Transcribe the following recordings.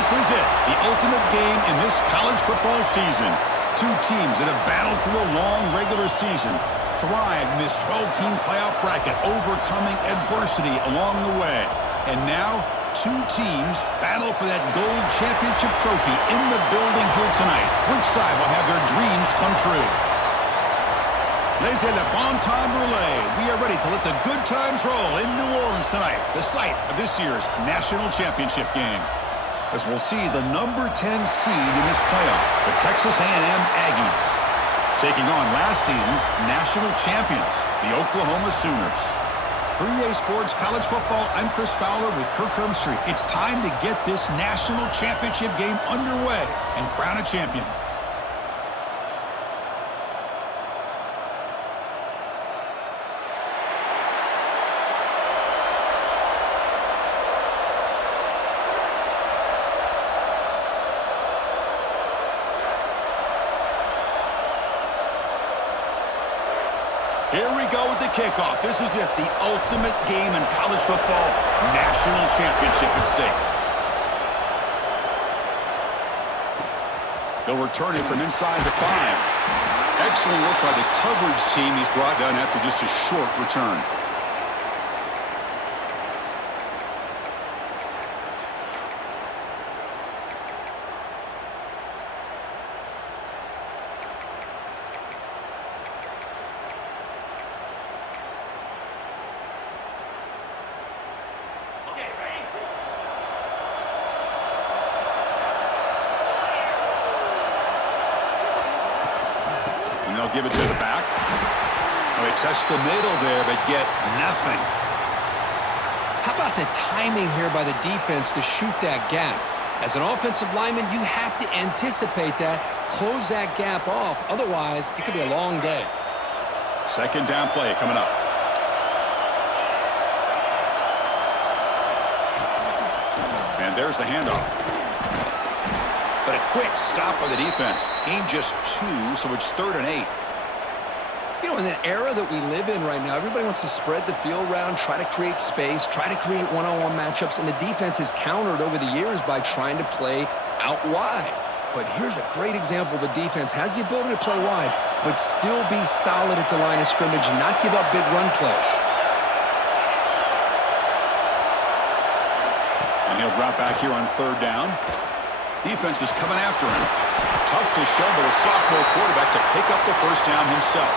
This is it, the ultimate game in this college football season. Two teams that have battled through a long regular season, thrived in this 12-team playoff bracket, overcoming adversity along the way. And now, two teams battle for that gold championship trophy in the building here tonight. Which side will have their dreams come true? Laissez le bon temps rouler. We are ready to let the good times roll in New Orleans tonight, the site of this year's national championship game. As we'll see the number 10 seed in this playoff, the Texas A&M Aggies, taking on last season's national champions, the Oklahoma Sooners. For EA Sports College Football, I'm Chris Fowler with Kirk Herbstreit. It's time to get this national championship game underway and crown a champion. Here we go with the kickoff. This is it, the ultimate game in college football, national championship at stake. He'll return it from inside the 5. Excellent work by the coverage team he's brought down after just a short return. And they'll give it to the back. They test the middle there, but get nothing. How about the timing here by the defense to shoot that gap? As an offensive lineman, you have to anticipate that, close that gap off. Otherwise, it could be a long day. Second down play coming up. And there's the handoff. But a quick stop by the defense. Gain just 2, so it's 3rd and 8. You know, in the era that we live in right now, everybody wants to spread the field around, try to create space, try to create one-on-one matchups, and the defense is countered over the years by trying to play out wide. But here's a great example. The defense has the ability to play wide, but still be solid at the line of scrimmage and not give up big run plays. And he'll drop back here on 3rd down. Defense is coming after him. Tough to show, but a sophomore quarterback to pick up the first down himself.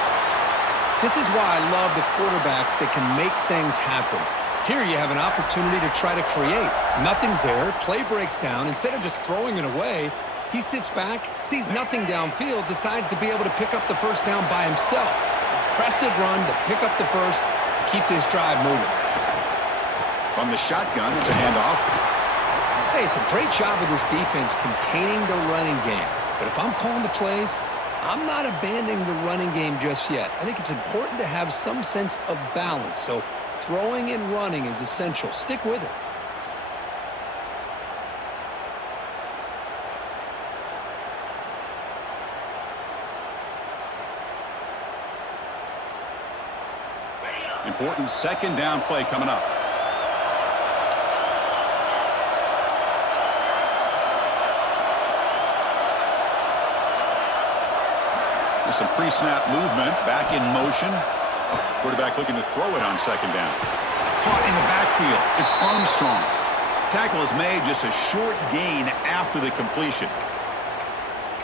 This is why I love the quarterbacks that can make things happen. Here you have an opportunity to try to create. Nothing's there. Play breaks down. Instead of just throwing it away, he sits back, sees nothing downfield, decides to be able to pick up the first down by himself. Impressive run to pick up the first, keep this drive moving. From the shotgun, it's a handoff. Hey, it's a great job of this defense containing the running game. But if I'm calling the plays, I'm not abandoning the running game just yet. I think it's important to have some sense of balance. So throwing and running is essential. Stick with it. Important second down play coming up. Some pre-snap movement, back in motion. Quarterback looking to throw it on second down. Caught in the backfield. It's Armstrong. Tackle is made, just a short gain after the completion.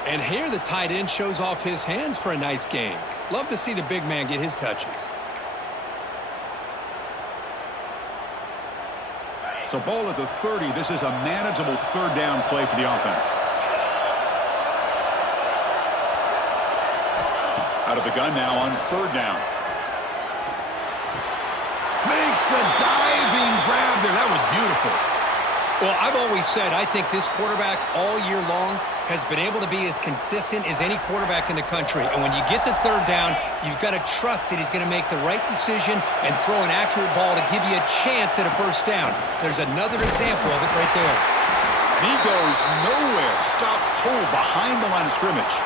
And here the tight end shows off his hands for a nice game. Love to see the big man get his touches. So ball at the 30. This is a manageable 3rd down play for the offense. Out of the gun now on 3rd down. Makes the diving grab there. That was beautiful. Well, I've always said I think this quarterback all year long has been able to be as consistent as any quarterback in the country. And when you get the 3rd down, you've got to trust that he's going to make the right decision and throw an accurate ball to give you a chance at a first down. There's another example of it right there. And he goes nowhere. Stop cold behind the line of scrimmage.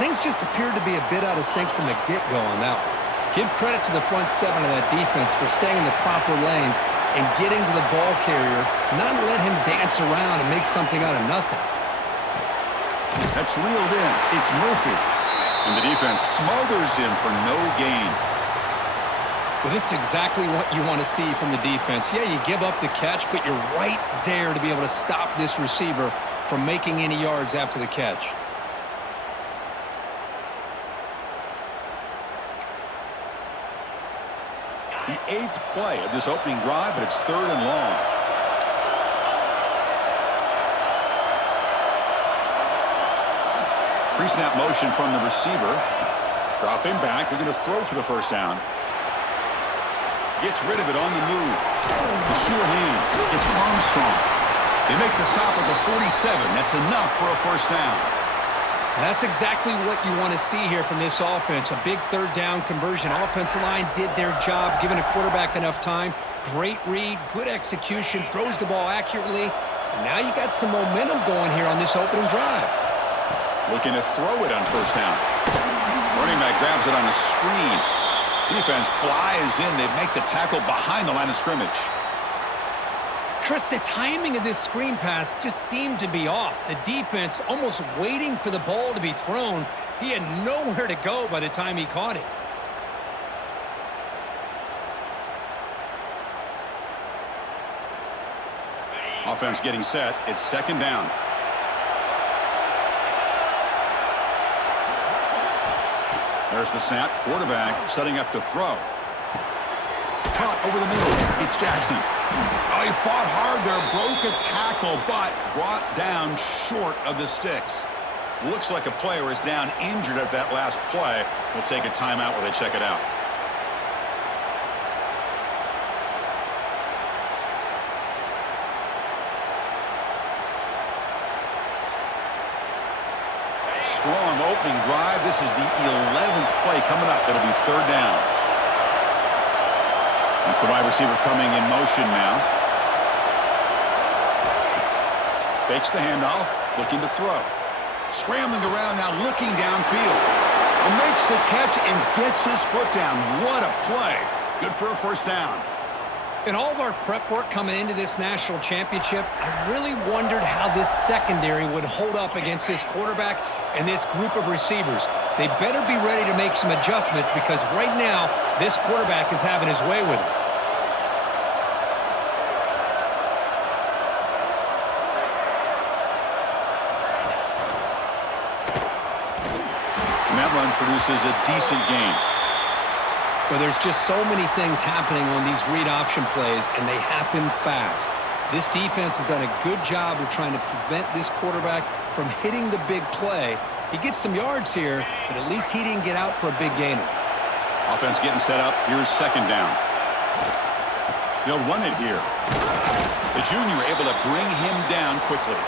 Things just appeared to be a bit out of sync from the get-go on that one. Give credit to the front 7 of that defense for staying in the proper lanes and getting to the ball carrier, not let him dance around and make something out of nothing. That's reeled in. It's Murphy. And the defense smothers him for no gain. Well, this is exactly what you want to see from the defense. Yeah, you give up the catch, but you're right there to be able to stop this receiver from making any yards after the catch. The 8th play of this opening drive, but it's 3rd and long. Pre-snap motion from the receiver. Dropping back. They're going to throw for the first down. Gets rid of it on the move. The sure hands. It's Armstrong. They make the stop at the 47. That's enough for a first down. That's exactly what you want to see here from this offense. A big 3rd down conversion. Offensive line did their job, giving a quarterback enough time. Great read, good execution, throws the ball accurately. And now you got some momentum going here on this opening drive. Looking to throw it on first down. Running back grabs it on a screen. Defense flies in. They make the tackle behind the line of scrimmage. Chris, the timing of this screen pass just seemed to be off. The defense almost waiting for the ball to be thrown. He had nowhere to go by the time he caught it. Offense getting set. It's 2nd down. There's the snap. Quarterback setting up to throw. Caught over the middle. It's Jackson. Oh, he fought hard there. Broke a tackle, but brought down short of the sticks. Looks like a player is down injured at that last play. We'll take a timeout while they check it out. Strong opening drive. This is the 11th play coming up. It'll be 3rd down. That's the wide receiver coming in motion now. Fakes the handoff, looking to throw. Scrambling around now, looking downfield. And makes the catch and gets his foot down. What a play. Good for a first down. In all of our prep work coming into this national championship, I really wondered how this secondary would hold up against this quarterback and this group of receivers. They better be ready to make some adjustments because right now, this quarterback is having his way with it. And that run produces a decent gain. Well, there's just so many things happening on these read option plays, and they happen fast. This defense has done a good job of trying to prevent this quarterback from hitting the big play. He gets some yards here, but at least he didn't get out for a big gainer. Offense getting set up. Here's 2nd down. They'll run it here. The junior able to bring him down quickly.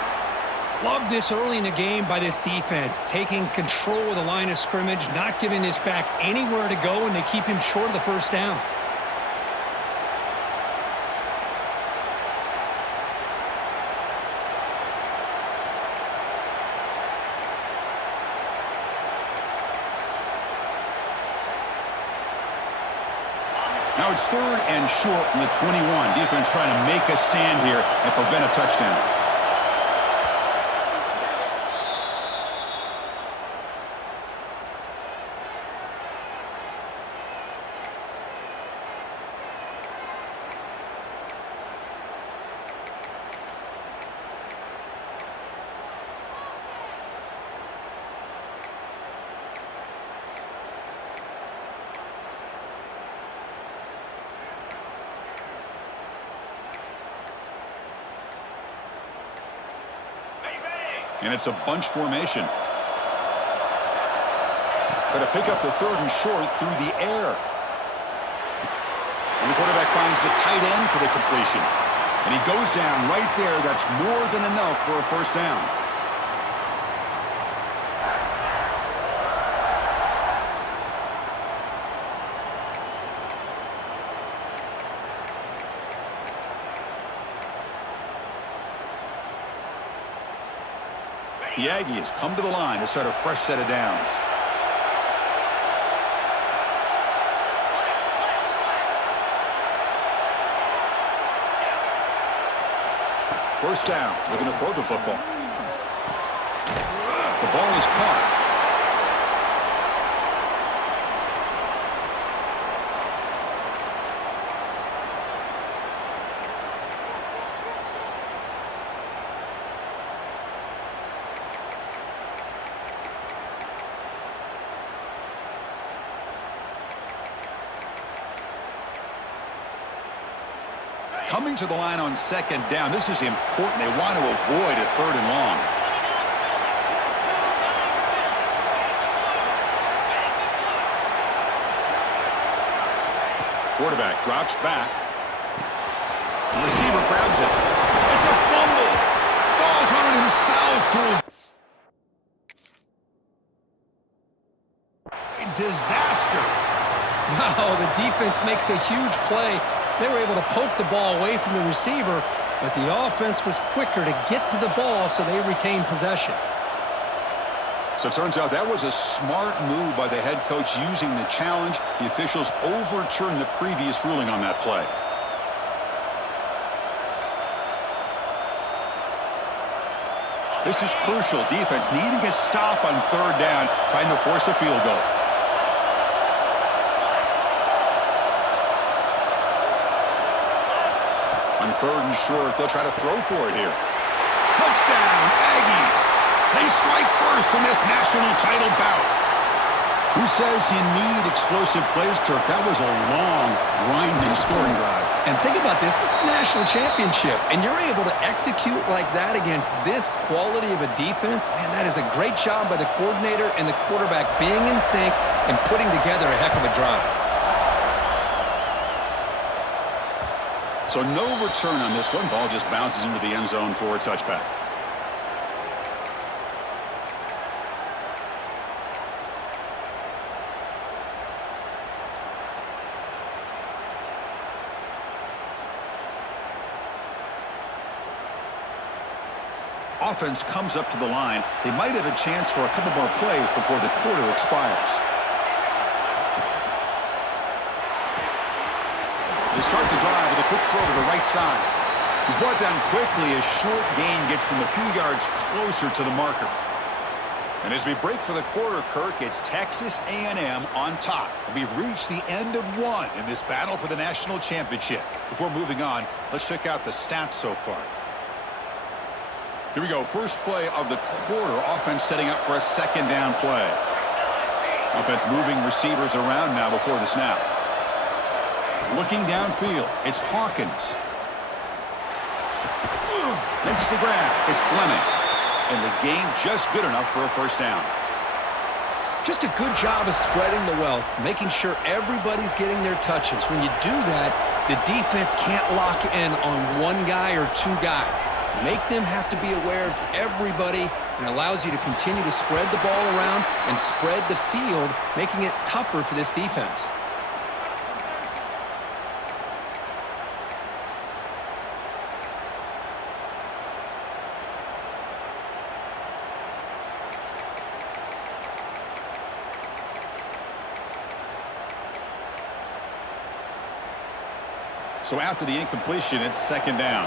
Love this early in the game by this defense, taking control of the line of scrimmage, not giving this back anywhere to go, and they keep him short of the first down. Now it's 3rd and short from the 21. Defense trying to make a stand here and prevent a touchdown. And it's a bunch formation. Got to pick up the 3rd and short through the air. And the quarterback finds the tight end for the completion. And he goes down right there. That's more than enough for a first down. The Aggies come to the line to start a fresh set of downs. First down. Looking to throw the football. The ball is caught. Coming to the line on second down. This is important. They want to avoid a third and long. Quarterback drops back. The receiver grabs it. It's a fumble. Falls on it himself to a disaster. Wow, the defense makes a huge play. They were able to poke the ball away from the receiver, but the offense was quicker to get to the ball, so they retained possession. So it turns out that was a smart move by the head coach using the challenge. The officials overturned the previous ruling on that play. This is crucial. Defense needing a stop on third down, trying to force a field goal. On third and short, they'll try to throw for it here. Touchdown, Aggies! They strike first in this national title bout. Who says you need explosive plays, Kirk? That was a long, grinding scoring drive. And think about this. This is a national championship, and you're able to execute like that against this quality of a defense. Man, that is a great job by the coordinator and the quarterback being in sync and putting together a heck of a drive. So no return on this one. Ball just bounces into the end zone for a touchback. Offense comes up to the line. They might have a chance for a couple more plays before the quarter expires. They start the drive with a quick throw to the right side. He's brought down quickly. A short gain gets them a few yards closer to the marker. And as we break for the quarter, Kirk, it's Texas A&M on top. We've reached the end of one in this battle for the national championship. Before moving on, let's check out the stats so far. Here we go. First play of the quarter. Offense setting up for a second down play. Offense moving receivers around now before the snap. Looking downfield, it's Hawkins. Makes the grab. It's Fleming. And the gain just good enough for a first down. Just a good job of spreading the wealth, making sure everybody's getting their touches. When you do that, the defense can't lock in on one guy or two guys. Make them have to be aware of everybody, and allows you to continue to spread the ball around and spread the field, making it tougher for this defense. So after the incompletion, it's second down.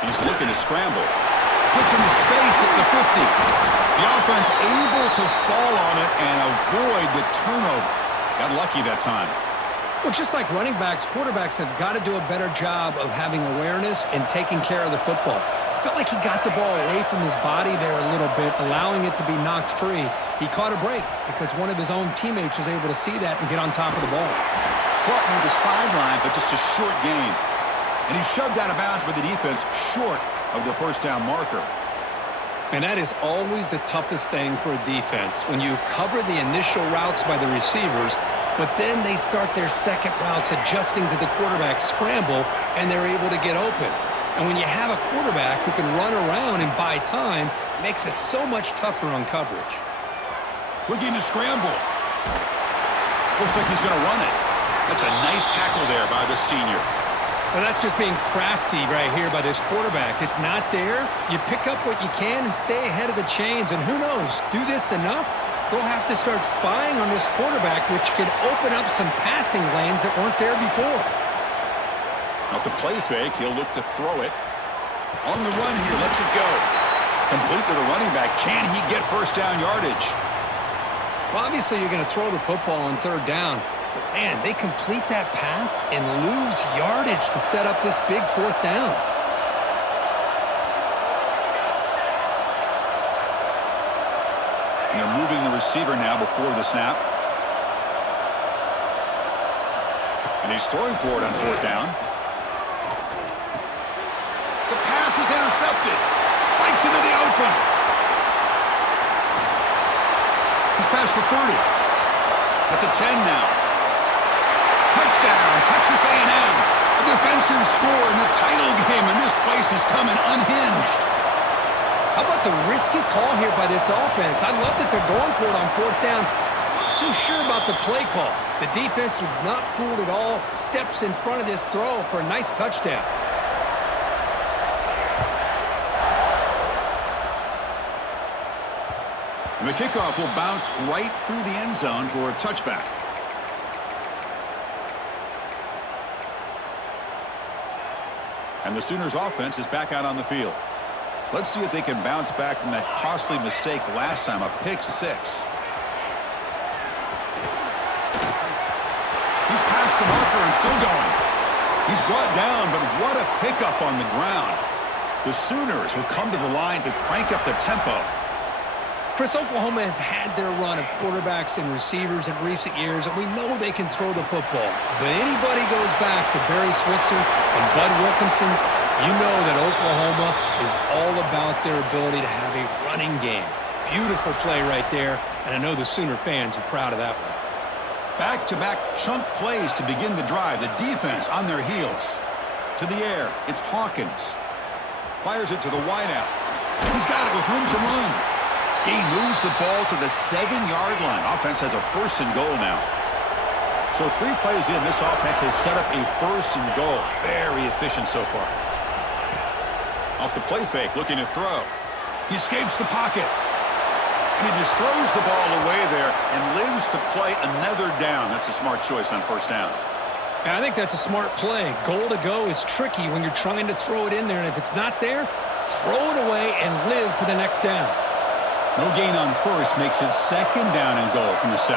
He's looking to scramble. Gets into space at the 50. The offense able to fall on it and avoid the turnover. Got lucky that time. Well, just like running backs, quarterbacks have got to do a better job of having awareness and taking care of the football. Felt like he got the ball away from his body there a little bit, allowing it to be knocked free. He caught a break because one of his own teammates was able to see that and get on top of the ball. Caught near the sideline, but just a short gain. And he shoved out of bounds by the defense short of the first down marker. And that is always the toughest thing for a defense, when you cover the initial routes by the receivers, but then they start their second routes adjusting to the quarterback scramble, and they're able to get open. And when you have a quarterback who can run around and buy time, it makes it so much tougher on coverage. Looking to scramble. Looks like he's going to run it. That's a nice tackle there by the senior. Well, that's just being crafty right here by this quarterback. It's not there. You pick up what you can and stay ahead of the chains. And who knows, do this enough, they'll have to start spying on this quarterback, which could open up some passing lanes that weren't there before. Off the play fake, he'll look to throw it. On the run here, lets it go. Complete to the running back. Can he get first down yardage? Well, obviously, you're going to throw the football on third down. But, man, they complete that pass and lose yardage to set up this big fourth down. And they're moving the receiver now before the snap. And he's throwing for it on fourth down. The pass is intercepted. Bites into the open. He's past the 30. At the 10 now. Touchdown, Texas A&M. A defensive score in the title game, and this place is coming unhinged. How about the risky call here by this offense? I love that they're going for it on fourth down. I'm not so sure about the play call. The defense was not fooled at all. Steps in front of this throw for a nice touchdown. And the kickoff will bounce right through the end zone for a touchback. And the Sooners offense is back out on the field. Let's see if they can bounce back from that costly mistake last time, a pick six. He's past the marker and still going. He's brought down, but what a pickup on the ground. The Sooners will come to the line to crank up the tempo. Chris, Oklahoma has had their run of quarterbacks and receivers in recent years, and we know they can throw the football. But anybody goes back to Barry Switzer and Bud Wilkinson, you know that Oklahoma is all about their ability to have a running game. Beautiful play right there, and I know the Sooner fans are proud of that one. Back-to-back chunk plays to begin the drive. The defense on their heels. To the air, it's Hawkins. Fires it to the wideout. He's got it with room to run. He moves the ball to the 7-yard line. Offense has a first and goal now. So 3 plays in, this offense has set up a first and goal. Very efficient so far. Off the play fake, looking to throw. He escapes the pocket. And he just throws the ball away there and lives to play another down. That's a smart choice on first down. I think that's a smart play. Goal to go is tricky when you're trying to throw it in there. And if it's not there, throw it away and live for the next down. No gain on first makes it second down and goal from the 7.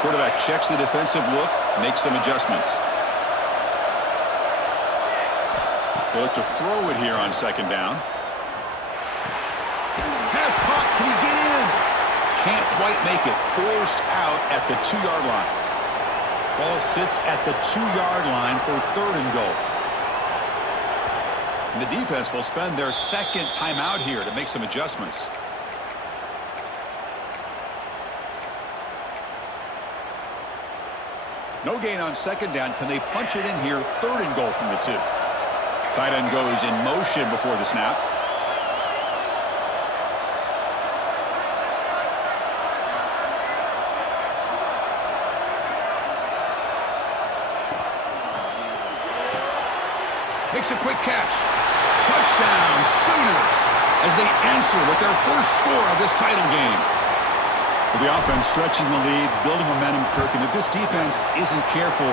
Quarterback checks the defensive look, makes some adjustments. They look to throw it here on second down. Pass caught. Can he get in? Can't quite make it. Forced out at the 2-yard line. Ball sits at the 2-yard line for third and goal. And the defense will spend their second timeout here to make some adjustments. No gain on second down. Can they punch it in here? Third and goal from the 2. Tight end goes in motion before the snap. Makes a quick catch. Touchdown, Sooners, as they answer with their first score of this title game. With the offense stretching the lead, building momentum, Kirk, and if this defense isn't careful,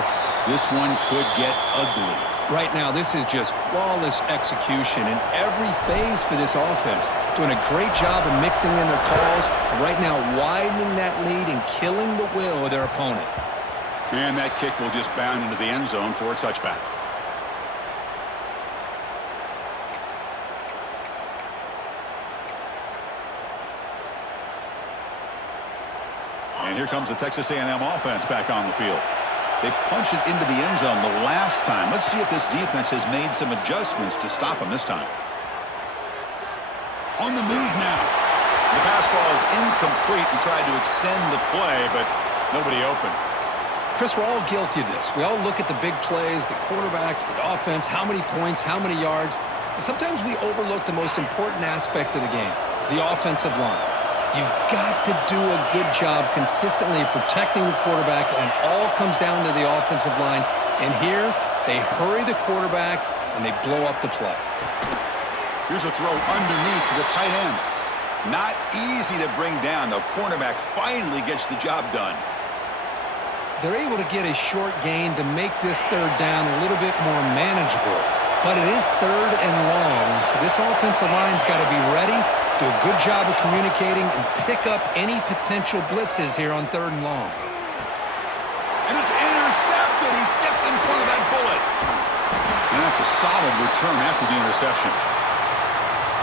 this one could get ugly. Right now, this is just flawless execution in every phase for this offense. Doing a great job of mixing in their calls. Right now, widening that lead and killing the will of their opponent. And that kick will just bound into the end zone for a touchback. And here comes the Texas A&M offense back on the field. They punch it into the end zone the last time. Let's see if this defense has made some adjustments to stop them this time. On the move now. The pass ball is incomplete and tried to extend the play, but nobody open. Chris, we're all guilty of this. We all look at the big plays, the quarterbacks, the offense, how many points, how many yards. And sometimes we overlook the most important aspect of the game, the offensive line. You've got to do a good job consistently protecting the quarterback, and it all comes down to the offensive line. And here, they hurry the quarterback, and they blow up the play. Here's a throw underneath to the tight end. Not easy to bring down. The cornerback finally gets the job done. They're able to get a short gain to make this third down a little bit more manageable. But it is third and long, so this offensive line's got to be ready, do a good job of communicating, and pick up any potential blitzes here on third and long. And it's intercepted. He stepped in front of that bullet. And that's a solid return after the interception.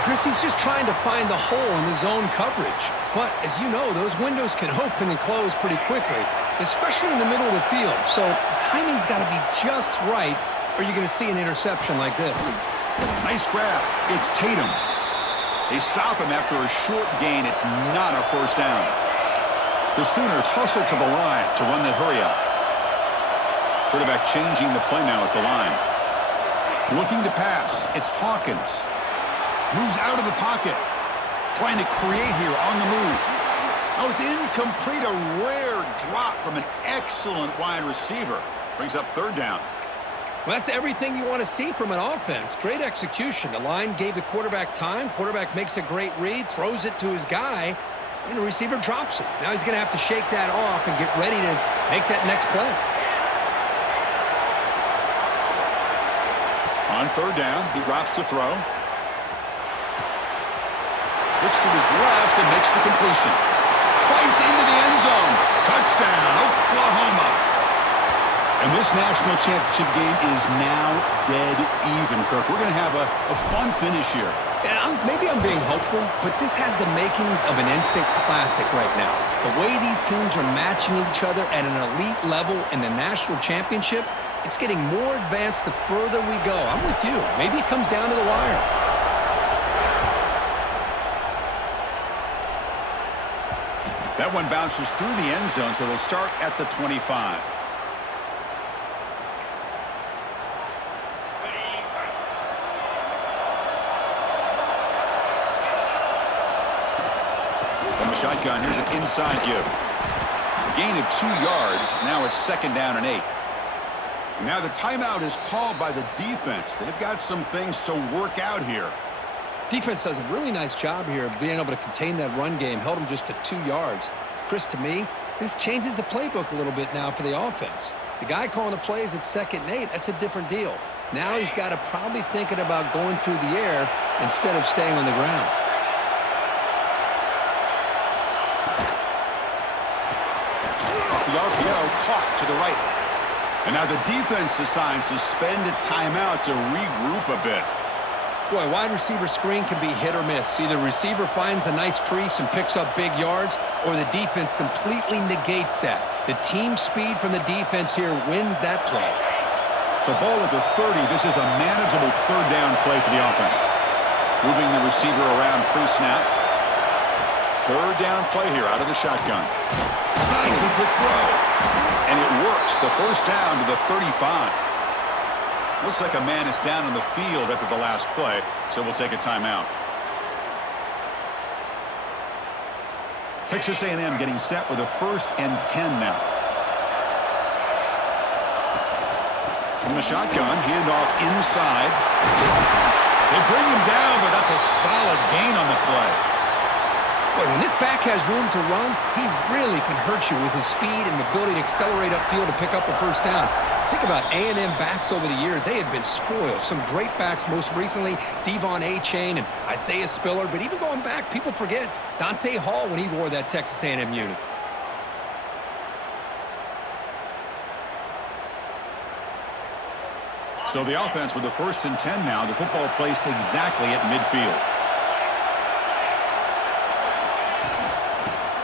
Chris, he's just trying to find the hole in the zone coverage. But, as you know, those windows can open and close pretty quickly, especially in the middle of the field. So the timing's got to be just right, or you're going to see an interception like this. Nice grab. It's Tatum. They stop him after a short gain. It's not a first down. The Sooners hustle to the line to run the hurry-up. Quarterback changing the play now at the line. Looking to pass. It's Hawkins. Moves out of the pocket. Trying to create here on the move. Oh, it's incomplete. A rare drop from an excellent wide receiver. Brings up third down. Well, that's everything you want to see from an offense. Great execution. The line gave the quarterback time. Quarterback makes a great read, throws it to his guy, and the receiver drops it. Now he's going to have to shake that off and get ready to make that next play. On third down, he drops to throw. Looks to his left and makes the completion. Fights into the end zone. Touchdown, Oklahoma. And this national championship game is now dead even, Kirk. We're going to have a fun finish here. Yeah, maybe I'm being hopeful, but this has the makings of an instant classic right now. The way these teams are matching each other at an elite level in the national championship, it's getting more advanced the further we go. I'm with you. Maybe it comes down to the wire. That one bounces through the end zone, so they'll start at the 25. Shotgun, here's an inside give. A gain of 2 yards. Now it's second down and 8. And now the timeout is called by the defense. They've got some things to work out here. Defense does a really nice job here of being able to contain that run game. Held them just to 2 yards. Chris, to me, this changes the playbook a little bit now for the offense. The guy calling the plays at 2nd and 8, that's a different deal. Now he's got to probably thinking about going through the air instead of staying on the ground. The RPO caught to the right. And now the defense decides to spend a timeout to regroup a bit. Boy, wide receiver screen can be hit or miss. Either receiver finds a nice crease and picks up big yards, or the defense completely negates that. The team speed from the defense here wins that play. So ball at the 30. This is a manageable third down play for the offense. Moving the receiver around pre-snap. Third down play here out of the shotgun. Nice and quick throw. And it works. The first down to the 35. Looks like a man is down on the field after the last play, so we'll take a timeout. Texas A&M getting set with a 1st and 10 now. From the shotgun, handoff inside. They bring him down, but that's a solid gain on the play. Boy, when this back has room to run, he really can hurt you with his speed and ability to accelerate upfield to pick up a first down. Think about A&M backs over the years. They have been spoiled. Some great backs, most recently, Devon Achane and Isaiah Spiller. But even going back, people forget Dante Hall when he wore that Texas A&M uni. So the offense with the 1st and 10 now. The football placed exactly at midfield.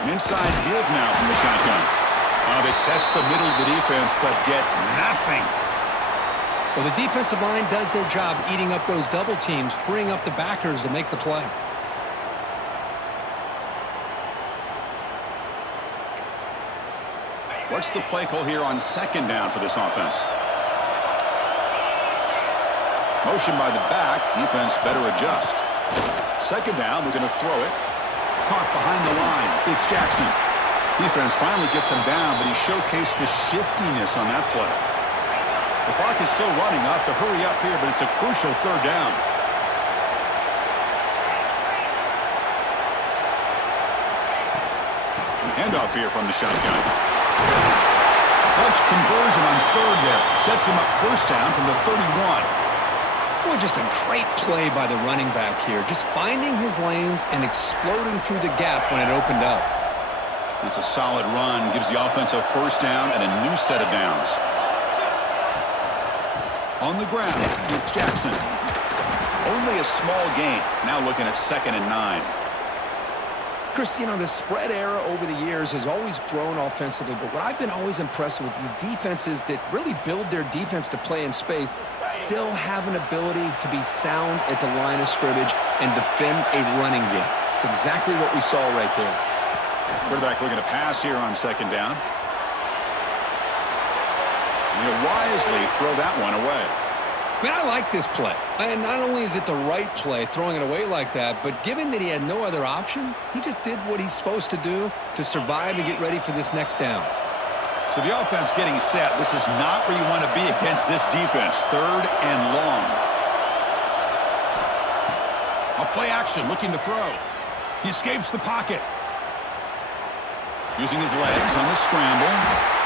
An inside give now from the shotgun. They test the middle of the defense, but get nothing. Well, the defensive line does their job eating up those double teams, freeing up the backers to make the play. What's the play call here on 2nd down for this offense? Motion by the back. Defense better adjust. 2nd down, we're going to throw it. Caught behind the line. It's Jackson. Defense finally gets him down, but he showcased the shiftiness on that play. The clock is still running. Off to hurry up here, but it's a crucial 3rd down. Handoff here from the shotgun. Clutch conversion on third there. Sets him up first down from the 31. Boy, just a great play by the running back here. Just finding his lanes and exploding through the gap when it opened up. It's a solid run. Gives the offense a first down and a new set of downs. On the ground, it's Jackson. Only a small gain. Now looking at 2nd and 9. Chris, you know, the spread era over the years has always grown offensively, but what I've been always impressed with defenses that really build their defense to play in space still have an ability to be sound at the line of scrimmage and defend a running game. It's exactly what we saw right there. Quarterback looking to pass here on 2nd down. He'll wisely throw that one away. Man, I like this play. And not only is it the right play, throwing it away like that, but given that he had no other option, he just did what he's supposed to do to survive and get ready for this next down. So the offense getting set. This is not where you want to be against this defense. 3rd and long. A play action, looking to throw. He escapes the pocket. Using his legs on the scramble.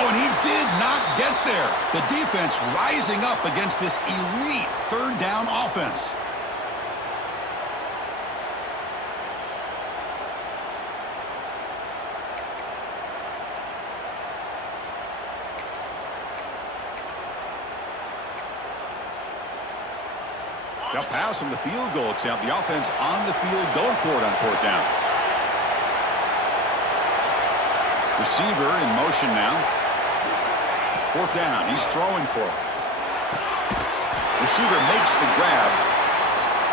Oh, and he did not get there. The defense rising up against this elite 3rd down offense. They'll pass from the field goal attempt. The offense on the field going for it on 4th down. Receiver in motion now. 4th down. He's throwing for it. Receiver makes the grab.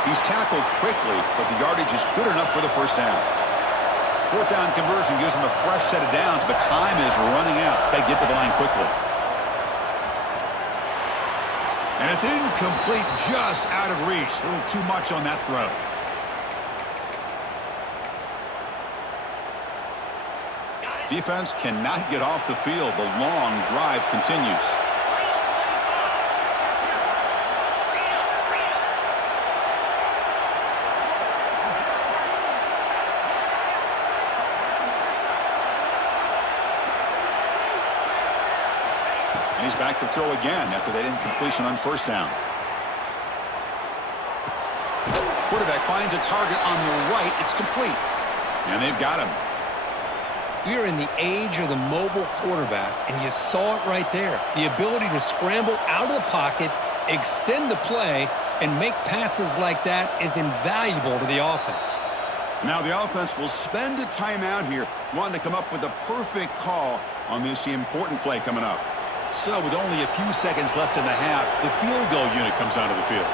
He's tackled quickly, but the yardage is good enough for the first down. 4th down conversion gives him a fresh set of downs, but time is running out. They get to the line quickly. And it's incomplete, just out of reach. A little too much on that throw. Defense cannot get off the field. The long drive continues. And he's back to throw again after that incompletion on 1st down. Quarterback finds a target on the right. It's complete. And they've got him. We are in the age of the mobile quarterback, and you saw it right there. The ability to scramble out of the pocket, extend the play, and make passes like that is invaluable to the offense. Now the offense will spend a timeout here, wanting to come up with the perfect call on this important play coming up. So with only a few seconds left in the half, the field goal unit comes onto the field.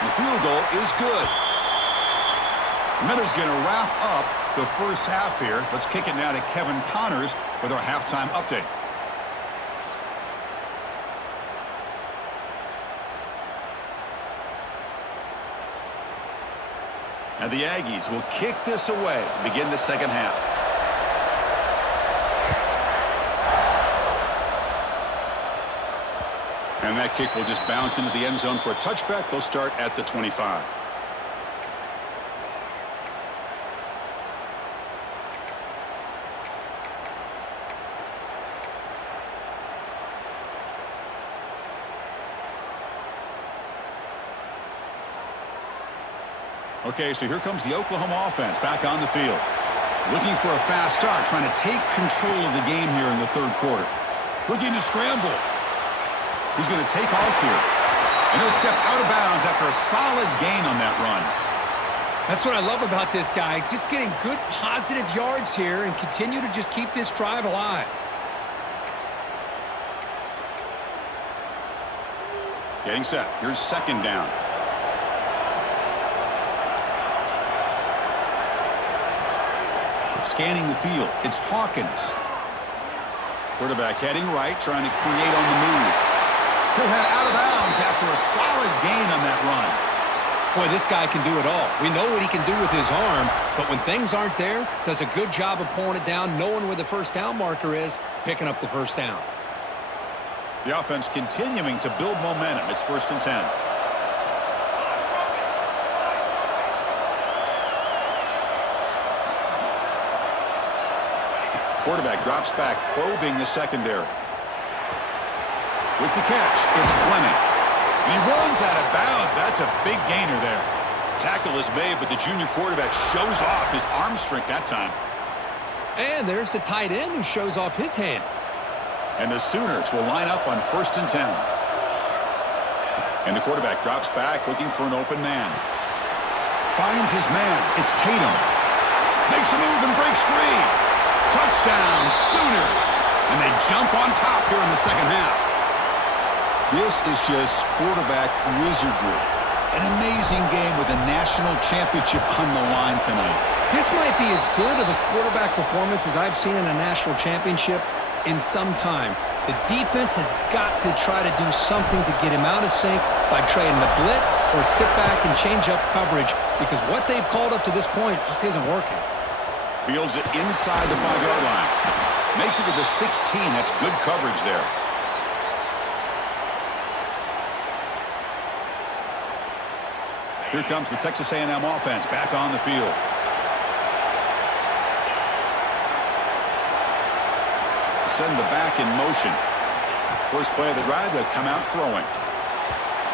The field goal is good. Miller's going to wrap up the first half here. Let's kick it now to Kevin Connors with our halftime update. And the Aggies will kick this away to begin the second half. And that kick will just bounce into the end zone for a touchback. They'll start at the 25. Okay, so here comes the Oklahoma offense back on the field. Looking for a fast start, trying to take control of the game here in the 3rd quarter. Looking to scramble. He's going to take off here. And he'll step out of bounds after a solid gain on that run. That's what I love about this guy. Just getting good positive yards here and continue to just keep this drive alive. Getting set. Here's 2nd down. Scanning the field. It's Hawkins. Quarterback heading right, trying to create on the move. He'll head out of bounds after a solid gain on that run. Boy, this guy can do it all. We know what he can do with his arm, but when things aren't there, does a good job of pulling it down, knowing where the first down marker is, picking up the first down. The offense continuing to build momentum. It's 1st and 10. Quarterback drops back, probing the secondary. With the catch, it's Fleming. He runs out of bounds. That's a big gainer there. Tackle is made, but the junior quarterback shows off his arm strength that time. And there's the tight end who shows off his hands. And the Sooners will line up on 1st and 10. And the quarterback drops back, looking for an open man. Finds his man. It's Tatum. Makes a move and breaks free. Touchdown, Sooners. And they jump on top here in the second half. This is just quarterback wizardry. An amazing game with a national championship on the line tonight. This might be as good of a quarterback performance as I've seen in a national championship in some time. The defense has got to try to do something to get him out of sync by trading the blitz or sit back and change up coverage, because what they've called up to this point just isn't working. Fields it inside the 5-yard line. Makes it to the 16. That's good coverage there. Here comes the Texas A&M offense back on the field. Send the back in motion. First play of the drive, they'll come out throwing.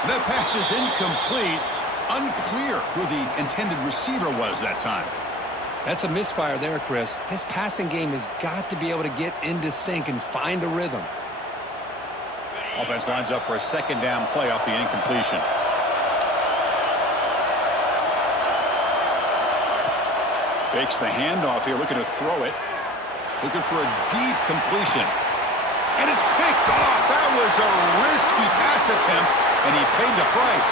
That pass is incomplete. Unclear who the intended receiver was that time. That's a misfire there, Chris. This passing game has got to be able to get into sync and find a rhythm. Offense lines up for a second down play off the incompletion. Fakes the handoff here, looking to throw it. Looking for a deep completion. And it's picked off. That was a risky pass attempt, and he paid the price.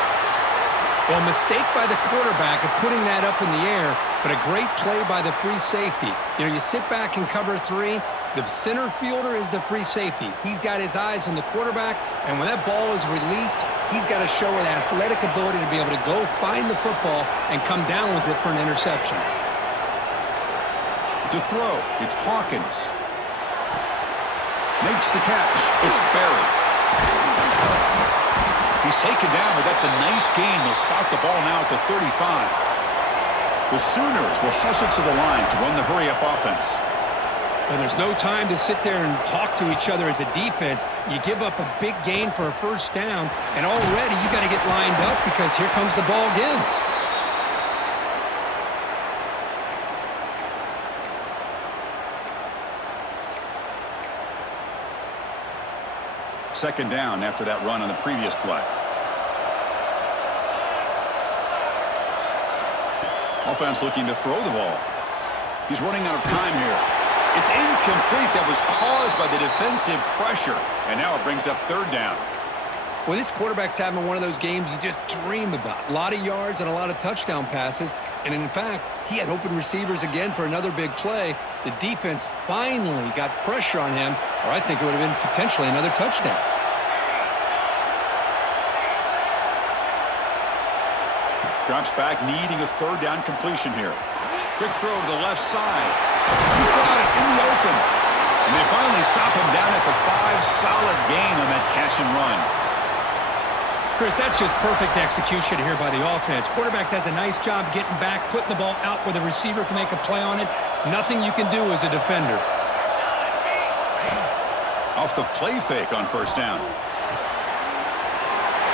Well, mistake by the quarterback of putting that up in the air, but a great play by the free safety. You know, you sit back and cover 3. The center fielder is the free safety. He's got his eyes on the quarterback, and when that ball is released, he's got to show an athletic ability to be able to go find the football and come down with it for an interception. To throw, it's Hawkins. Makes the catch. It's Barry. He's taken down, but that's a nice gain. They'll spot the ball now at the 35. The Sooners will hustle to the line to run the hurry-up offense. Well, there's no time to sit there and talk to each other as a defense. You give up a big gain for a first down, and already you got to get lined up because here comes the ball again. Second down after that run on the previous play. Offense looking to throw the ball. He's running out of time here. It's incomplete. That was caused by the defensive pressure. And now it brings up third down. Well, this quarterback's having one of those games you just dream about. A lot of yards and a lot of touchdown passes. And in fact, he had open receivers again for another big play. The defense finally got pressure on him, or I think it would have been potentially another touchdown. Drops back, needing a third down completion here. Quick throw to the left side. He's got it in the open. And they finally stop him down at the 5. Solid gain on that catch and run. Chris, that's just perfect execution here by the offense. Quarterback does a nice job getting back, putting the ball out where the receiver can make a play on it. Nothing you can do as a defender. Off the play fake on first down.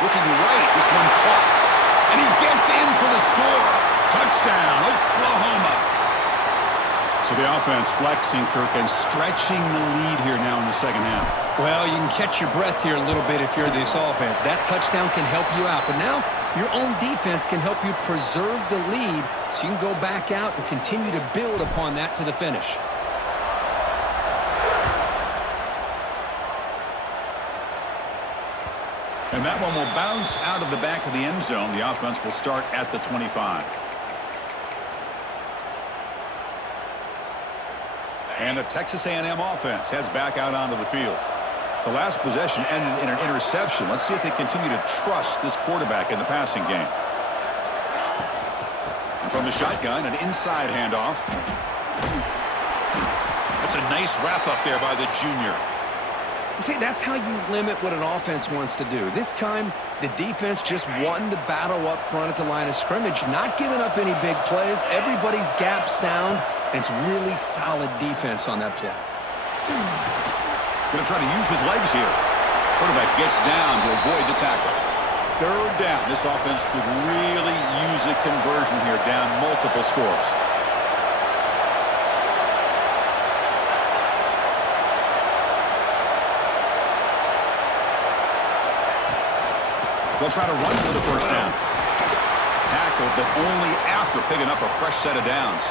Looking right, this one caught. And he gets in for the score. Touchdown, Oklahoma. So the offense flexing, Kirk, and stretching the lead here now in the second half. Well, you can catch your breath here a little bit if you're this offense. That touchdown can help you out. But now your own defense can help you preserve the lead so you can go back out and continue to build upon that to the finish. And that one will bounce out of the back of the end zone. The offense will start at the 25. And the Texas A&M offense heads back out onto the field. The last possession ended in an interception. Let's see if they continue to trust this quarterback in the passing game. And from the shotgun, an inside handoff. That's a nice wrap up there by the junior. See, that's how you limit what an offense wants to do. This time, the defense just won the battle up front at the line of scrimmage, not giving up any big plays. Everybody's gap sound, and it's really solid defense on that play. Going to try to use his legs here. Quarterback gets down to avoid the tackle. Third down. This offense could really use a conversion here, down multiple scores. They'll try to run for the first down. Tackled, but only after picking up a fresh set of downs.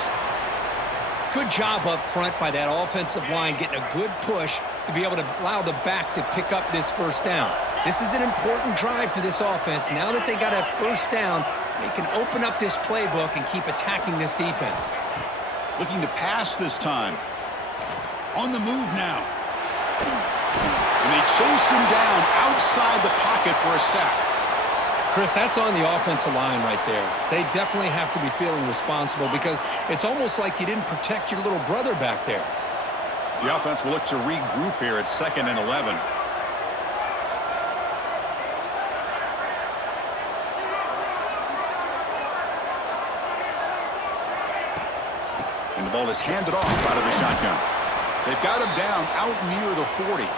Good job up front by that offensive line, getting a good push to be able to allow the back to pick up this first down. This is an important drive for this offense. Now that they got a first down, they can open up this playbook and keep attacking this defense. Looking to pass this time. On the move now. And they chase him down outside the pocket for a sack. Chris, that's on the offensive line right there. They definitely have to be feeling responsible because it's almost like you didn't protect your little brother back there. The offense will look to regroup here at 2nd and 11. And the ball is handed off out of the shotgun. They've got him down out near the 40.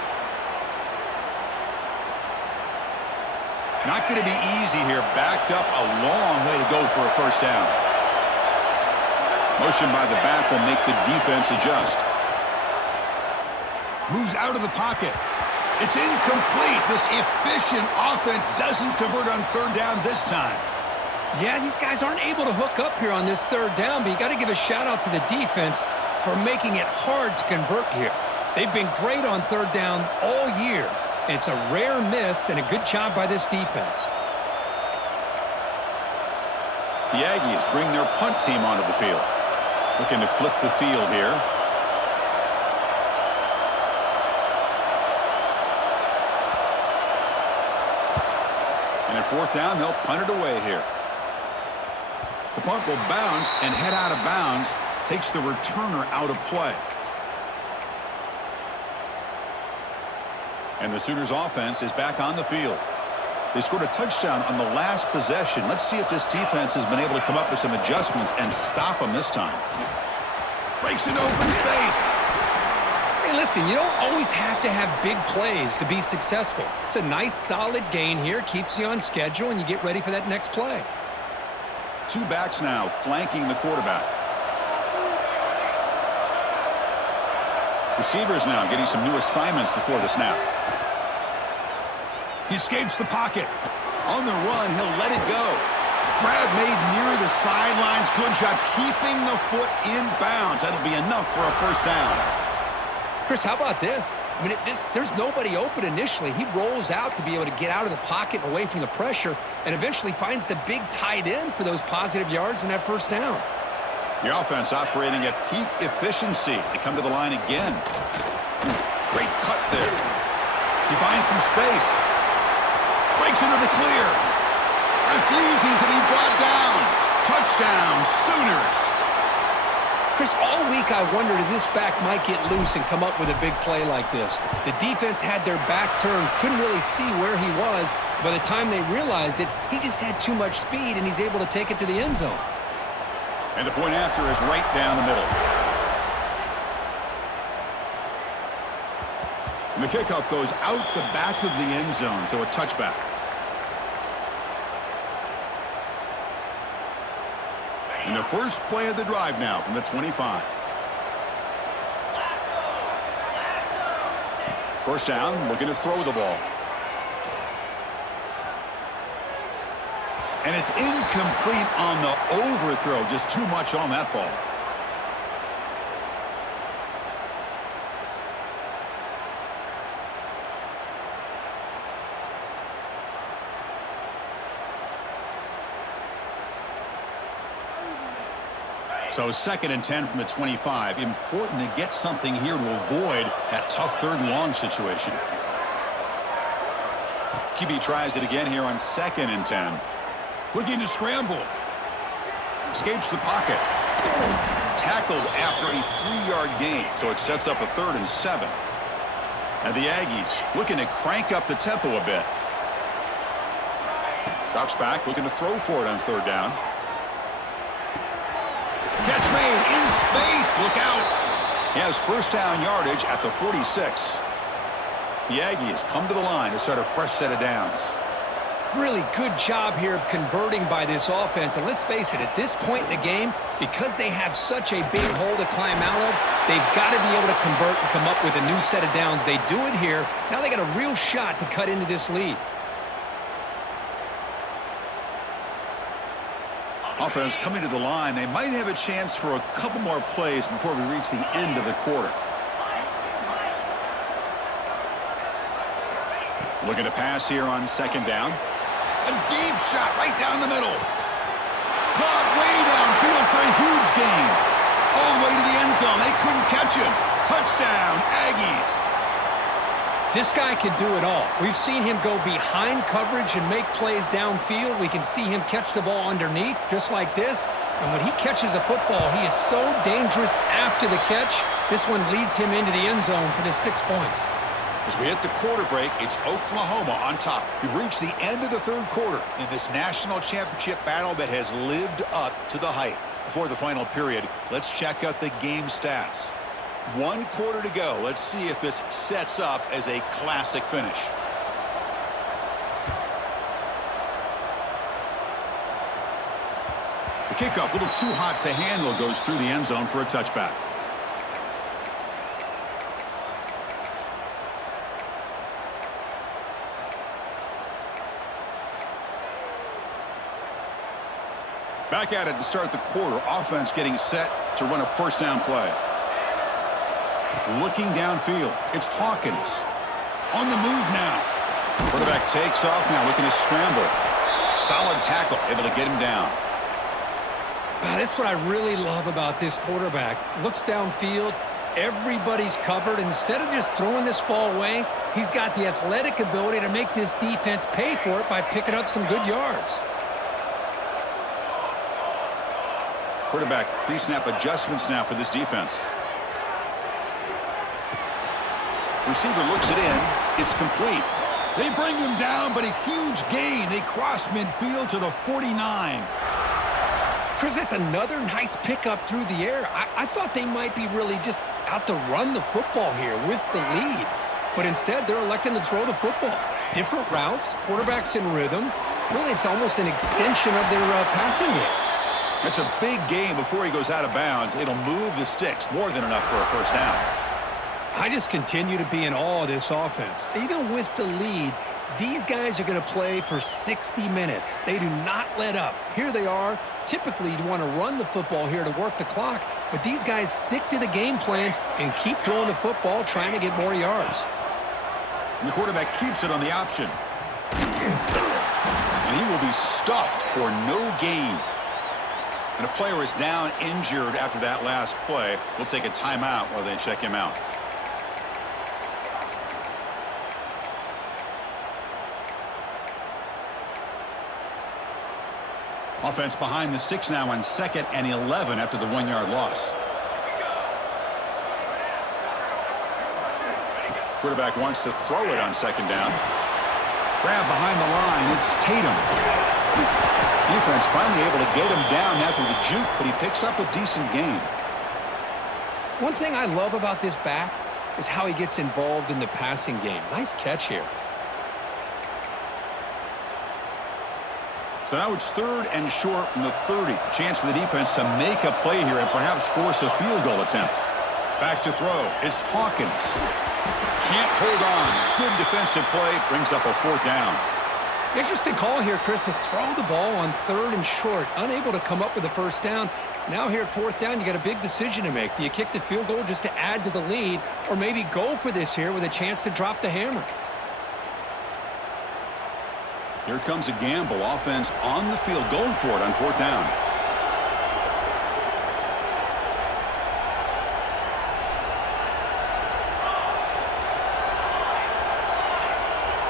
Not going to be easy here. Backed up a long way to go for a first down. Motion by the back will make the defense adjust. Moves out of the pocket. It's incomplete. This efficient offense doesn't convert on third down this time. Yeah, these guys aren't able to hook up here on this third down, but you got to give a shout out to the defense for making it hard to convert here. They've been great on third down all year. It's a rare miss and a good job by this defense. The Aggies bring their punt team onto the field. Looking to flip the field here. And at fourth down, they'll punt it away here. The punt will bounce and head out of bounds. Takes the returner out of play. And the Sooners offense is back on the field. They scored a touchdown on the last possession. Let's see if this defense has been able to come up with some adjustments and stop them this time. Breaks into open space. Hey, listen, you don't always have to have big plays to be successful. It's a nice, solid gain here. Keeps you on schedule, and you get ready for that next play. Two backs now flanking the quarterback. Receivers now getting some new assignments before the snap. He escapes the pocket. On the run, he'll let it go. Grab made near the sidelines. Good job keeping the foot in bounds. That'll be enough for a first down. Chris, how about this? I mean, there's nobody open initially. He rolls out to be able to get out of the pocket and away from the pressure and eventually finds the big tight end for those positive yards in that first down. The offense operating at peak efficiency. They come to the line again. Great cut there. He finds some space. Breaks into the clear. Refusing to be brought down. Touchdown, Sooners. Chris, all week I wondered if this back might get loose and come up with a big play like this. The defense had their back turned, couldn't really see where he was. By the time they realized it, he just had too much speed, and he's able to take it to the end zone. And the point after is right down the middle. And the kickoff goes out the back of the end zone, so a touchback. And the first play of the drive now from the 25. First down, looking to throw the ball. And it's incomplete on the overthrow. Just too much on that ball. So 2nd and 10 from the 25. Important to get something here to avoid that tough third and long situation. QB tries it again here on 2nd and 10. Looking to scramble. Escapes the pocket. Tackled after a 3-yard gain, so it sets up a 3rd and 7. And the Aggies looking to crank up the tempo a bit. Drops back, looking to throw for it on third down. Catch made in space. Look out. He has first down yardage at the 46. The Aggies come to the line to start a fresh set of downs. Really good job here of converting by this offense. And let's face it, at this point in the game, because they have such a big hole to climb out of, they've got to be able to convert and come up with a new set of downs. They do it here. Now they got a real shot to cut into this lead. Offense coming to the line. They might have a chance for a couple more plays before we reach the end of the quarter. Looking to pass here on second down. A deep shot right down the middle. Caught way downfield for a huge gain. All the way to the end zone. They couldn't catch him. Touchdown, Aggies. This guy can do it all. We've seen him go behind coverage and make plays downfield. We can see him catch the ball underneath, just like this. And when he catches a football, he is so dangerous after the catch. This one leads him into the end zone for the 6 points. As we hit the quarter break, it's Oklahoma on top. We've reached the end of the third quarter in this national championship battle that has lived up to the hype. Before the final period, let's check out the game stats. 1 quarter to go. Let's see if this sets up as a classic finish. The kickoff, a little too hot to handle, goes through the end zone for a touchback. Back at it to start the quarter. Offense getting set to run a first down play. Looking downfield. It's Hawkins. On the move now. Quarterback takes off now, looking to scramble. Solid tackle, able to get him down. That's what I really love about this quarterback. Looks downfield. Everybody's covered. Instead of just throwing this ball away, he's got the athletic ability to make this defense pay for it by picking up some good yards. Quarterback pre-snap adjustments now for this defense. Receiver looks it in. It's complete. They bring him down, but a huge gain. They cross midfield to the 49. Chris, that's another nice pickup through the air. I thought they might be really just out to run the football here with the lead. But instead, they're electing to throw the football. Different routes, quarterbacks in rhythm. Really, it's almost an extension of their passing game. That's a big gain before he goes out of bounds. It'll move the sticks more than enough for a first down. I just continue to be in awe of this offense. Even with the lead, these guys are going to play for 60 minutes. They do not let up. Here they are. Typically, you want to run the football here to work the clock, but these guys stick to the game plan and keep throwing the football, trying to get more yards. And the quarterback keeps it on the option. And he will be stuffed for no gain. And a player is down injured after that last play. We'll take a timeout while they check him out. Offense behind the 6 now on 2nd and 11 after the 1-yard loss. Quarterback wants to throw it on 2nd down. Grab behind the line. It's Tatum. Defense finally able to get him down after the juke, but he picks up a decent gain. One thing I love about this back is how he gets involved in the passing game. Nice catch here. So now it's 3rd and short from the 30. Chance for the defense to make a play here and perhaps force a field goal attempt. Back to throw. It's Hawkins. Can't hold on. Good defensive play. Brings up a 4th down. Interesting call here, Chris, to throw the ball on 3rd and short. Unable to come up with a first down. Now here at 4th down, you got a big decision to make. Do you kick the field goal just to add to the lead, or maybe go for this here with a chance to drop the hammer? Here comes a gamble. Offense on the field going for it on 4th down.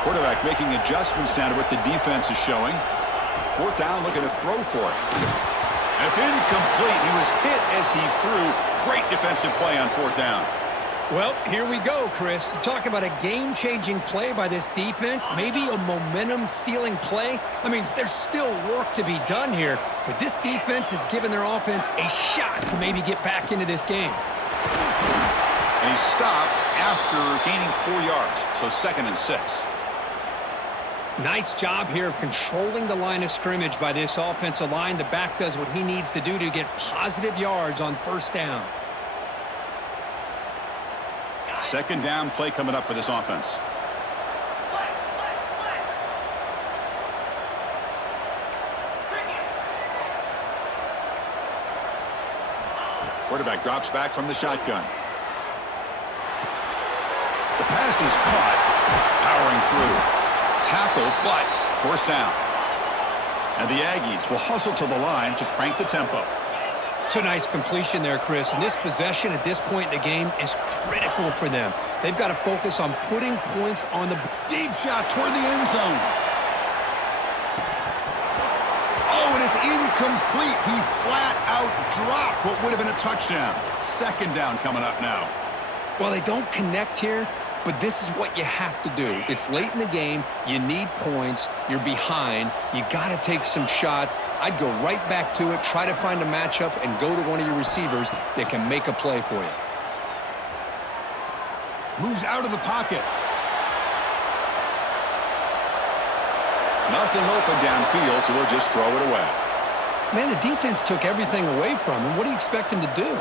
Quarterback making adjustments down to what the defense is showing. 4th down, looking to throw for it. And it's incomplete. He was hit as he threw. Great defensive play on 4th down. Well, here we go, Chris. Talk about a game-changing play by this defense, maybe a momentum-stealing play. I mean, there's still work to be done here, but this defense has given their offense a shot to maybe get back into this game. And he stopped after gaining 4 yards, so 2nd and 6. Nice job here of controlling the line of scrimmage by this offensive line. The back does what he needs to do to get positive yards on 1st down. 2nd down play coming up for this offense. Quarterback drops back from the shotgun. The pass is caught, powering through. Tackle, but 1st down. And the Aggies will hustle to the line to crank the tempo. It's a nice completion there, Chris. And this possession at this point in the game is critical for them. They've got to focus on putting points on the Deep shot toward the end zone. Oh, and it's incomplete. He flat out dropped what would have been a touchdown. 2nd down coming up now. Well, they don't connect here, but this is what you have to do. It's late in the game. You need points. You're behind. You got to take some shots. I'd go right back to it, try to find a matchup, and go to one of your receivers that can make a play for you. Moves out of the pocket. Nothing open downfield, so we'll just throw it away. Man, the defense took everything away from him. What do you expect him to do?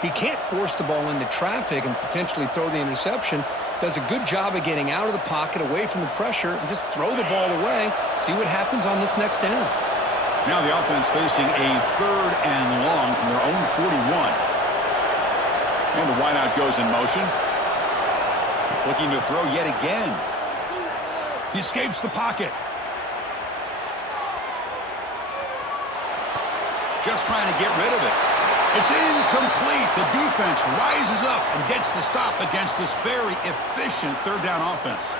He can't force the ball into traffic and potentially throw the interception. Does a good job of getting out of the pocket, away from the pressure, and just throw the ball away. See what happens on this next down. Now the offense facing a 3rd and long from their own 41. And the wideout goes in motion. Looking to throw yet again. He escapes the pocket. Just trying to get rid of it. It's incomplete. The defense rises up and gets the stop against this very efficient 3rd down offense.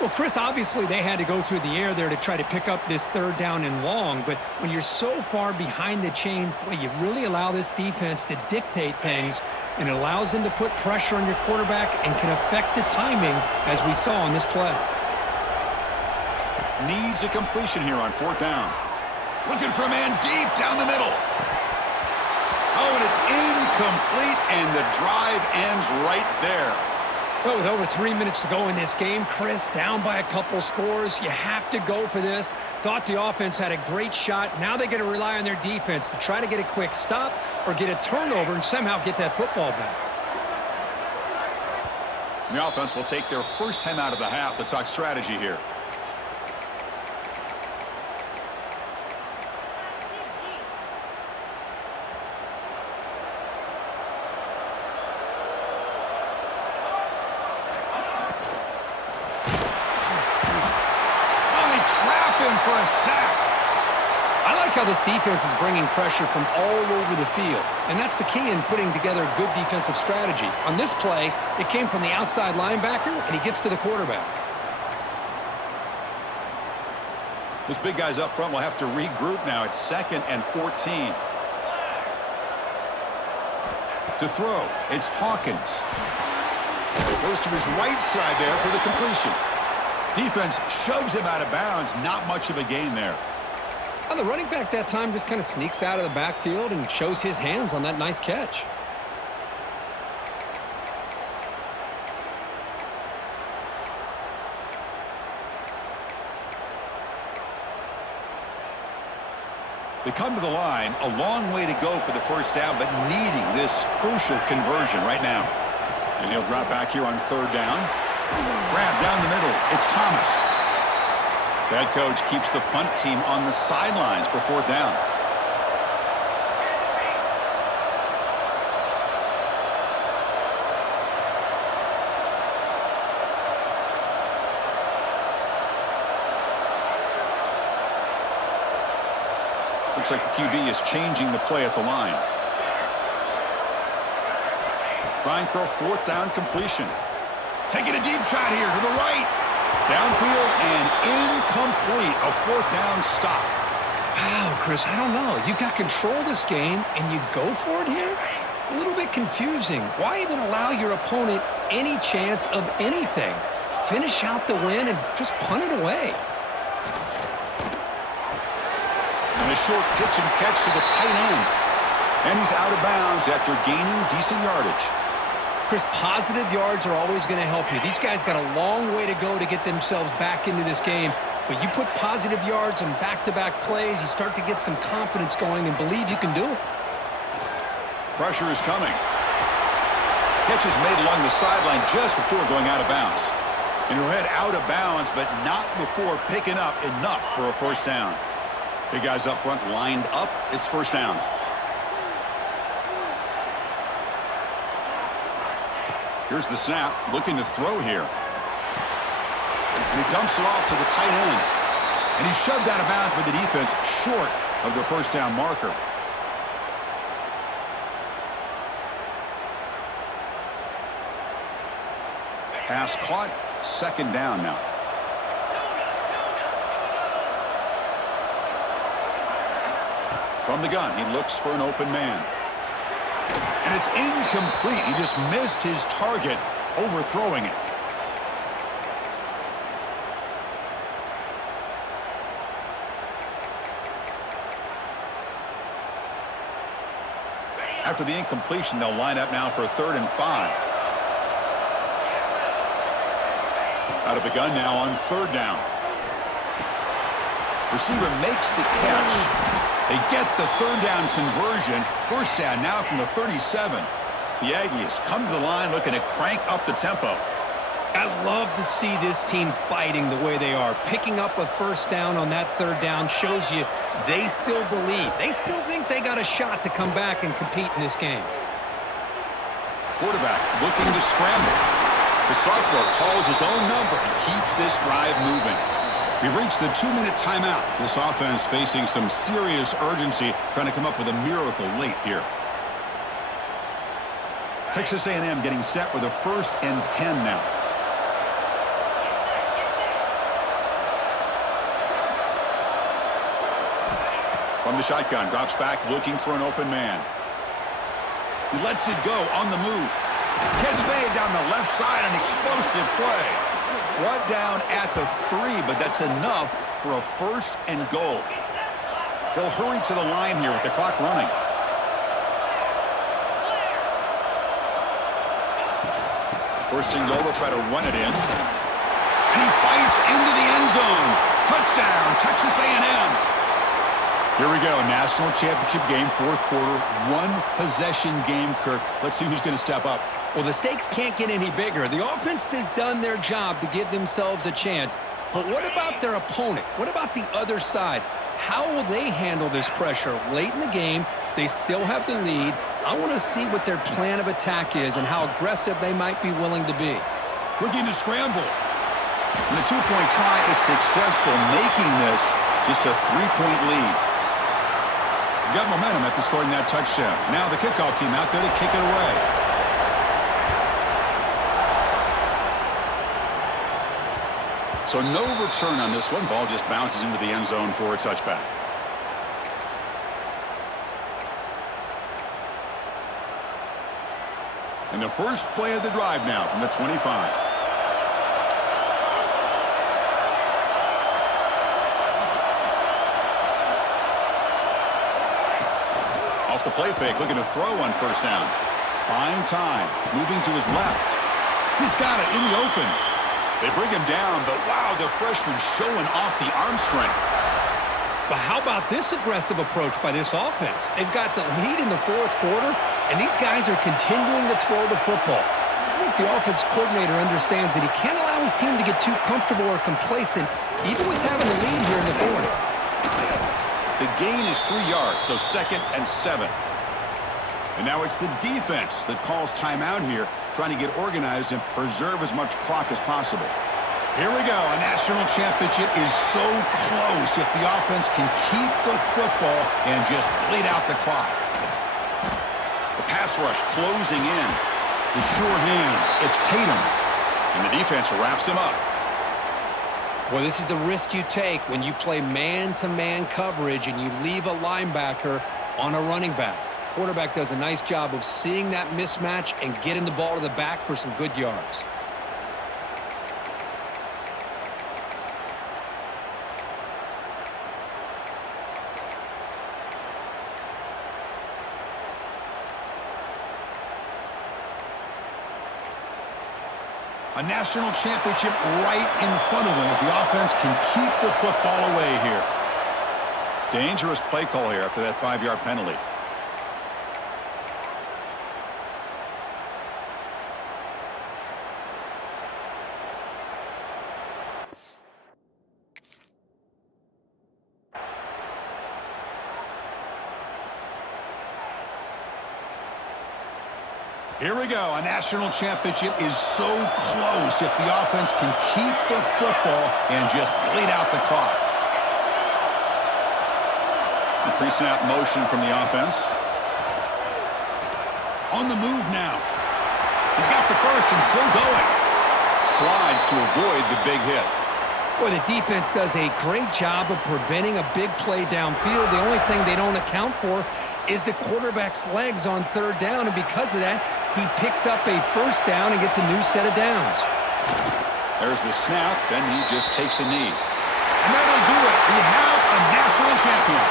Well, Chris, obviously they had to go through the air there to try to pick up this 3rd down and long, but when you're so far behind the chains, boy, you really allow this defense to dictate things, and it allows them to put pressure on your quarterback and can affect the timing, as we saw on this play. Needs a completion here on 4th down. Looking for a man deep down the middle. Oh, and it's incomplete, and the drive ends right there. Well, with over 3 minutes to go in this game, Chris, down by a couple scores, you have to go for this. Thought the offense had a great shot. Now they got to rely on their defense to try to get a quick stop or get a turnover and somehow get that football back. The offense will take their first time out of the half to talk strategy here. For a sack. I like how this defense is bringing pressure from all over the field, and that's the key in putting together a good defensive strategy. On this play, it came from the outside linebacker, and he gets to the quarterback. This big guy's up front will have to regroup now. It's 2nd and 14. To throw, it's Hawkins. Goes to his right side there for the completion. Defense shoves him out of bounds. Not much of a gain there. Well, the running back that time just kind of sneaks out of the backfield and shows his hands on that nice catch. They come to the line, a long way to go for the 1st down, but needing this crucial conversion right now. And he'll drop back here on 3rd down. Grab down the middle. It's Thomas. The head coach keeps the punt team on the sidelines for 4th down. Looks like the QB is changing the play at the line. Trying for a 4th down completion. Taking a deep shot here to the right. Downfield and incomplete. A 4th down stop. Wow, Chris, I don't know. You got control of this game, and you go for it here? A little bit confusing. Why even allow your opponent any chance of anything? Finish out the win and just punt it away. And a short pitch and catch to the tight end. And he's out of bounds after gaining decent yardage. Chris, positive yards are always going to help you. These guys got a long way to go to get themselves back into this game. But you put positive yards on back-to-back plays, you start to get some confidence going and believe you can do it. Pressure is coming. Catch is made along the sideline just before going out of bounds. And he'll head out of bounds, but not before picking up enough for a first down. Big guys up front lined up. It's first down. Here's the snap. Looking to throw here. And he dumps it off to the tight end. And he's shoved out of bounds by the defense short of the first down marker. Pass caught. Second down now. From the gun, he looks for an open man. And it's incomplete. He just missed his target, overthrowing it. After the incompletion, they'll line up now for a 3rd and 5. Out of the gun now on 3rd down. Receiver makes the catch. They get the 3rd down conversion. First down now from the 37. The Aggies come to the line looking to crank up the tempo. I love to see this team fighting the way they are. Picking up a first down on that 3rd down shows you they still believe. They still think they got a shot to come back and compete in this game. Quarterback looking to scramble. The sophomore calls his own number and keeps this drive moving. We've reached the 2-minute timeout. This offense facing some serious urgency, trying to come up with a miracle late here. Texas A&M getting set with a 1st and 10 now. From the shotgun, drops back looking for an open man. He lets it go on the move. Catch made down the left side, an explosive play. Brought down at the 3, but that's enough for a 1st and goal. They'll hurry to the line here with the clock running. First and goal, they'll try to run it in. And he fights into the end zone. Touchdown, Texas A&M. Here we go, national championship game, 4th quarter, 1-possession game, Kirk. Let's see who's going to step up. Well, the stakes can't get any bigger. The offense has done their job to give themselves a chance. But what about their opponent? What about the other side? How will they handle this pressure late in the game? They still have the lead. I want to see what their plan of attack is and how aggressive they might be willing to be. Looking to scramble. And the 2-point try is successful, making this just a 3-point lead. Got momentum after scoring that touchdown. Now the kickoff team out there to kick it away. So no return on this one. Ball just bounces into the end zone for a touchback. And the first play of the drive now from the 25. Off the play fake, looking to throw on first down. Buying time, moving to his left. He's got it in the open. They bring him down, but wow, the freshman showing off the arm strength. But how about this aggressive approach by this offense? They've got the lead in the 4th quarter, and these guys are continuing to throw the football. I think the offense coordinator understands that he can't allow his team to get too comfortable or complacent, even with having the lead here in the 4th. The gain is 3 yards, so 2nd and 7. And now it's the defense that calls timeout here, trying to get organized and preserve as much clock as possible. Here we go. A national championship is so close if the offense can keep the football and just bleed out the clock. The pass rush closing in. The sure hands. It's Tatum. And the defense wraps him up. Well, this is the risk you take when you play man-to-man coverage and you leave a linebacker on a running back. Quarterback does a nice job of seeing that mismatch and getting the ball to the back for some good yards. A national championship right in front of them if the offense can keep the football away here. Dangerous play call here after that 5-yard penalty. Here we go. A national championship is so close if the offense can keep the football and just bleed out the clock. The pre-snap motion from the offense. On the move now. He's got the first and still going. Slides to avoid the big hit. Boy, the defense does a great job of preventing a big play downfield. The only thing they don't account for is the quarterback's legs on third down, and because of that, he picks up a first down and gets a new set of downs. There's the snap, then he just takes a knee. And that'll do it. We have a national champion.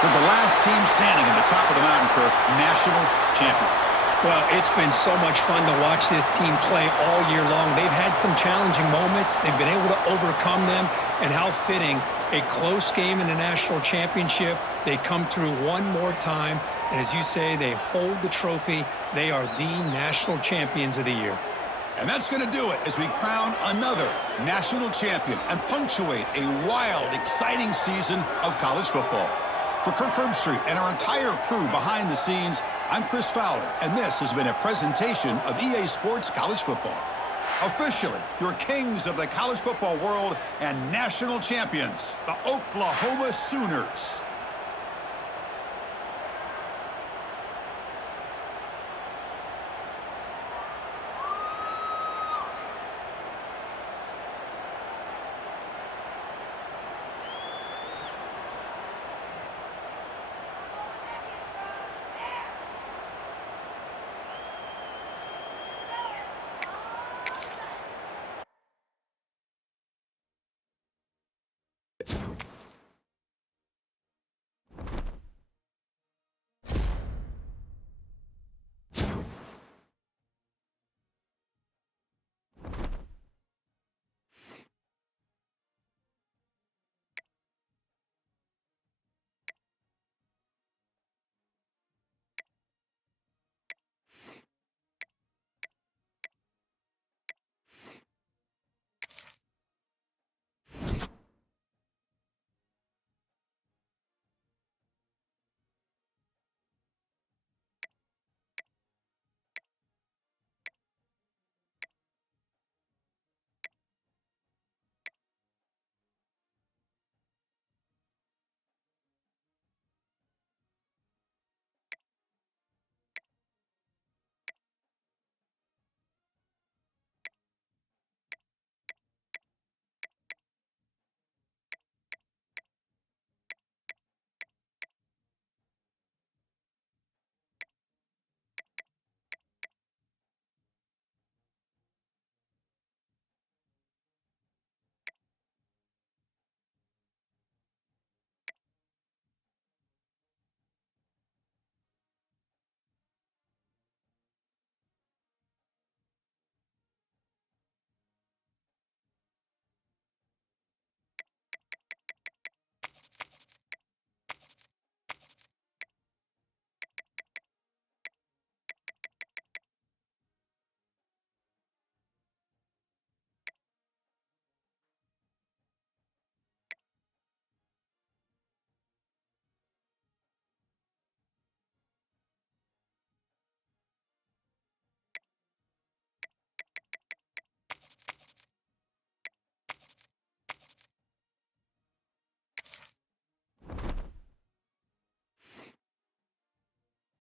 With the last team standing at the top of the mountain, Kirk, national champions. Well, it's been so much fun to watch this team play all year long. They've had some challenging moments. They've been able to overcome them, and how fitting. A close game in the national championship. They come through one more time, and as you say, they hold the trophy. They are the national champions of the year. And that's going to do it as we crown another national champion and punctuate a wild, exciting season of college football. For Kirk Herbstreit and our entire crew behind the scenes, I'm Chris Fowler, and this has been a presentation of EA Sports College Football. Officially, your kings of the college football world and national champions, the Oklahoma Sooners.